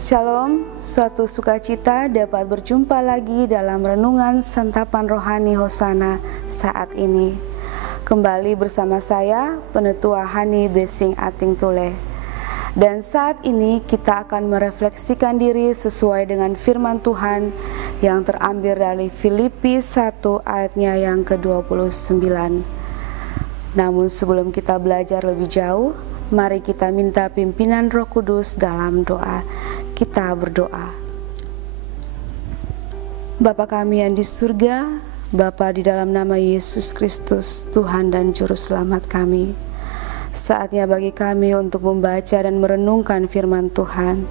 Shalom, suatu sukacita dapat berjumpa lagi dalam renungan santapan rohani Hosana saat ini. Kembali bersama saya, Penetua Hani Besing Ating Tule. Dan saat ini kita akan merefleksikan diri sesuai dengan firman Tuhan yang terambil dari Filipi 1 ayatnya yang ke-29. Namun sebelum kita belajar lebih jauh, mari kita minta pimpinan Roh Kudus dalam doa. Kita berdoa. Bapa kami yang di surga, Bapa di dalam nama Yesus Kristus, Tuhan dan Juru Selamat kami. Saatnya bagi kami untuk membaca dan merenungkan firman Tuhan.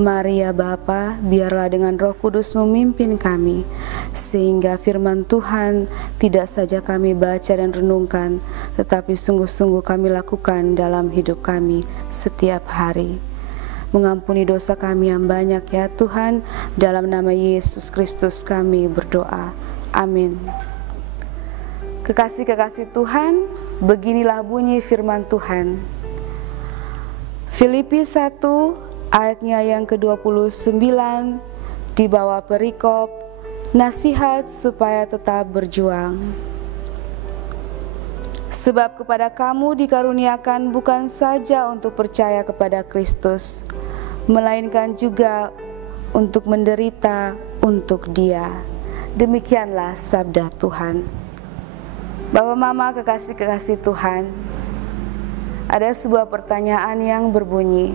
Mari ya Bapa, biarlah dengan Roh Kudus memimpin kami, sehingga firman Tuhan tidak saja kami baca dan renungkan, tetapi sungguh-sungguh kami lakukan dalam hidup kami setiap hari. Mengampuni dosa kami yang banyak ya Tuhan, dalam nama Yesus Kristus kami berdoa. Amin. Kekasih-kekasih Tuhan, beginilah bunyi firman Tuhan. Filipi 1 ayatnya yang ke-29 di bawah perikop nasihat supaya tetap berjuang. Sebab kepada kamu dikaruniakan bukan saja untuk percaya kepada Kristus, melainkan juga untuk menderita untuk Dia. Demikianlah sabda Tuhan. Bapak Mama kekasih-kekasih Tuhan, ada sebuah pertanyaan yang berbunyi,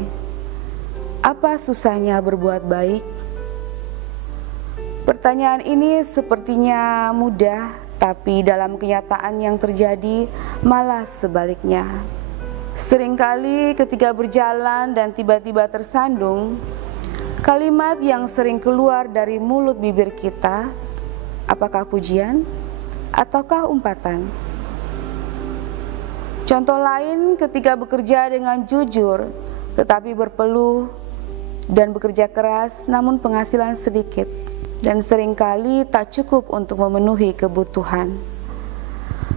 apa susahnya berbuat baik? Pertanyaan ini sepertinya mudah, tapi dalam kenyataan yang terjadi malah sebaliknya. Seringkali ketika berjalan dan tiba-tiba tersandung, kalimat yang sering keluar dari mulut bibir kita, apakah pujian ataukah umpatan? Contoh lain ketika bekerja dengan jujur, tetapi berpeluh dan bekerja keras namun penghasilan sedikit, dan seringkali tak cukup untuk memenuhi kebutuhan.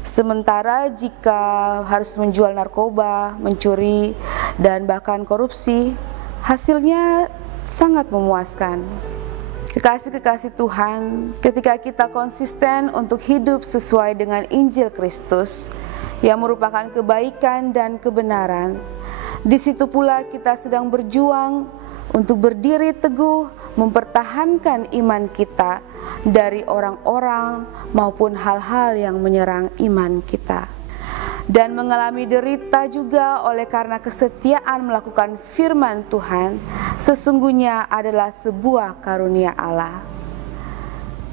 Sementara jika harus menjual narkoba, mencuri, dan bahkan korupsi, hasilnya sangat memuaskan. Kekasih-kekasih Tuhan, ketika kita konsisten untuk hidup sesuai dengan Injil Kristus yang merupakan kebaikan dan kebenaran, di situ pula kita sedang berjuang untuk berdiri teguh mempertahankan iman kita dari orang-orang maupun hal-hal yang menyerang iman kita, dan mengalami derita juga oleh karena kesetiaan melakukan firman Tuhan sesungguhnya adalah sebuah karunia Allah.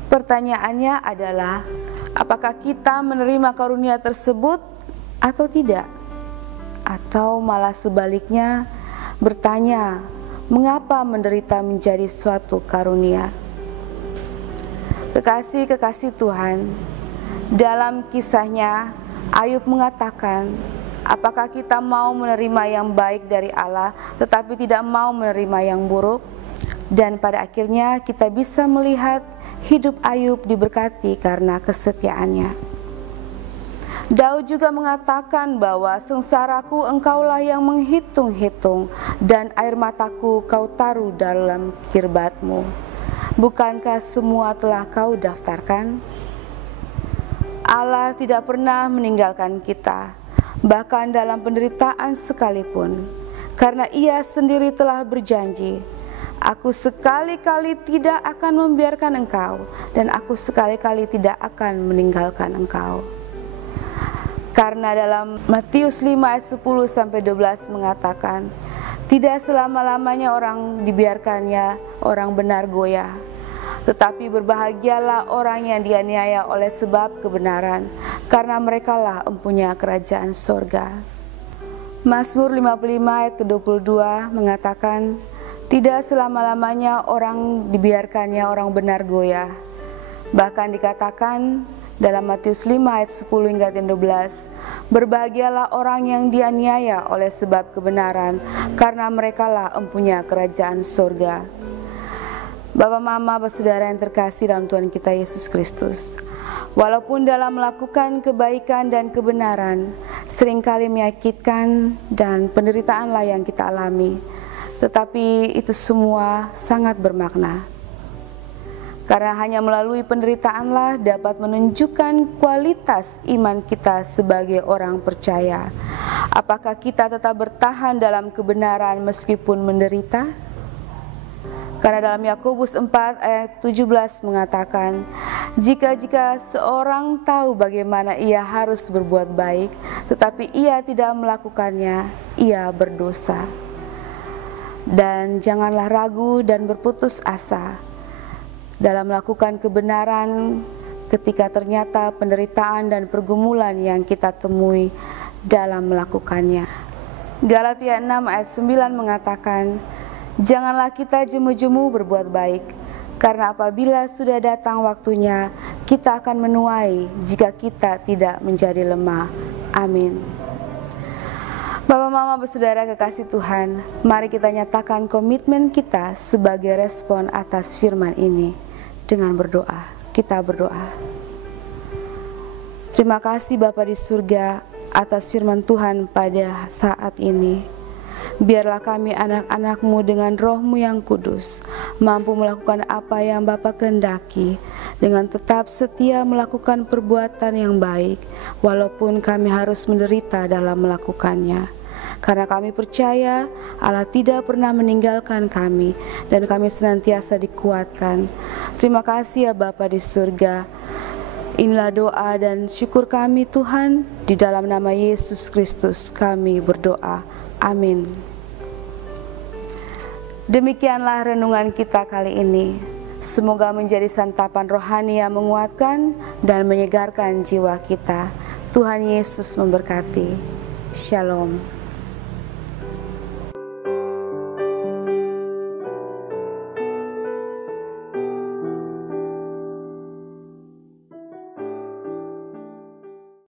Pertanyaannya adalah, apakah kita menerima karunia tersebut atau tidak? Atau malah sebaliknya bertanya, mengapa menderita menjadi suatu karunia? Kekasih-kekasih Tuhan, dalam kisahnya Ayub mengatakan, apakah kita mau menerima yang baik dari Allah tetapi tidak mau menerima yang buruk? Dan pada akhirnya kita bisa melihat hidup Ayub diberkati karena kesetiaannya. Daud juga mengatakan bahwa sengsaraku engkaulah yang menghitung-hitung, dan air mataku kau taruh dalam kirbatmu. Bukankah semua telah kau daftarkan? Allah tidak pernah meninggalkan kita, bahkan dalam penderitaan sekalipun, karena Ia sendiri telah berjanji, aku sekali-kali tidak akan membiarkan engkau, dan aku sekali-kali tidak akan meninggalkan engkau. Karena dalam Matius 5 ayat 10-12 mengatakan, tidak selama-lamanya orang dibiarkannya orang benar goyah, tetapi berbahagialah orang yang dianiaya oleh sebab kebenaran, karena merekalah empunya kerajaan sorga. Mazmur 55 ayat ke-22 mengatakan, tidak selama-lamanya orang dibiarkannya orang benar goyah. Bahkan dikatakan dalam Matius 5 ayat 10 hingga 12, berbahagialah orang yang dianiaya oleh sebab kebenaran, karena merekalah empunya kerajaan surga. Bapak, Mama, Saudara yang terkasih dalam Tuhan kita Yesus Kristus, walaupun dalam melakukan kebaikan dan kebenaran seringkali menyakitkan dan penderitaanlah yang kita alami, tetapi itu semua sangat bermakna. Karena hanya melalui penderitaanlah dapat menunjukkan kualitas iman kita sebagai orang percaya. Apakah kita tetap bertahan dalam kebenaran meskipun menderita? Karena dalam Yakobus 4 ayat 17 mengatakan, jika seorang tahu bagaimana ia harus berbuat baik, tetapi ia tidak melakukannya, ia berdosa. Dan janganlah ragu dan berputus asa dalam melakukan kebenaran ketika ternyata penderitaan dan pergumulan yang kita temui dalam melakukannya. Galatia 6 ayat 9 mengatakan, janganlah kita jemu-jemu berbuat baik, karena apabila sudah datang waktunya, kita akan menuai jika kita tidak menjadi lemah. Amin. Bapak, Mama, Saudara kekasih Tuhan, mari kita nyatakan komitmen kita sebagai respon atas firman ini dengan berdoa. Kita berdoa. Terima kasih Bapa di surga atas firman Tuhan pada saat ini. Biarlah kami anak-anak-Mu dengan Roh-Mu yang kudus mampu melakukan apa yang Bapa kehendaki, dengan tetap setia melakukan perbuatan yang baik walaupun kami harus menderita dalam melakukannya. Karena kami percaya Allah tidak pernah meninggalkan kami dan kami senantiasa dikuatkan. Terima kasih ya Bapa di surga. Inilah doa dan syukur kami Tuhan, di dalam nama Yesus Kristus kami berdoa. Amin. Demikianlah renungan kita kali ini. Semoga menjadi santapan rohani yang menguatkan dan menyegarkan jiwa kita. Tuhan Yesus memberkati. Shalom.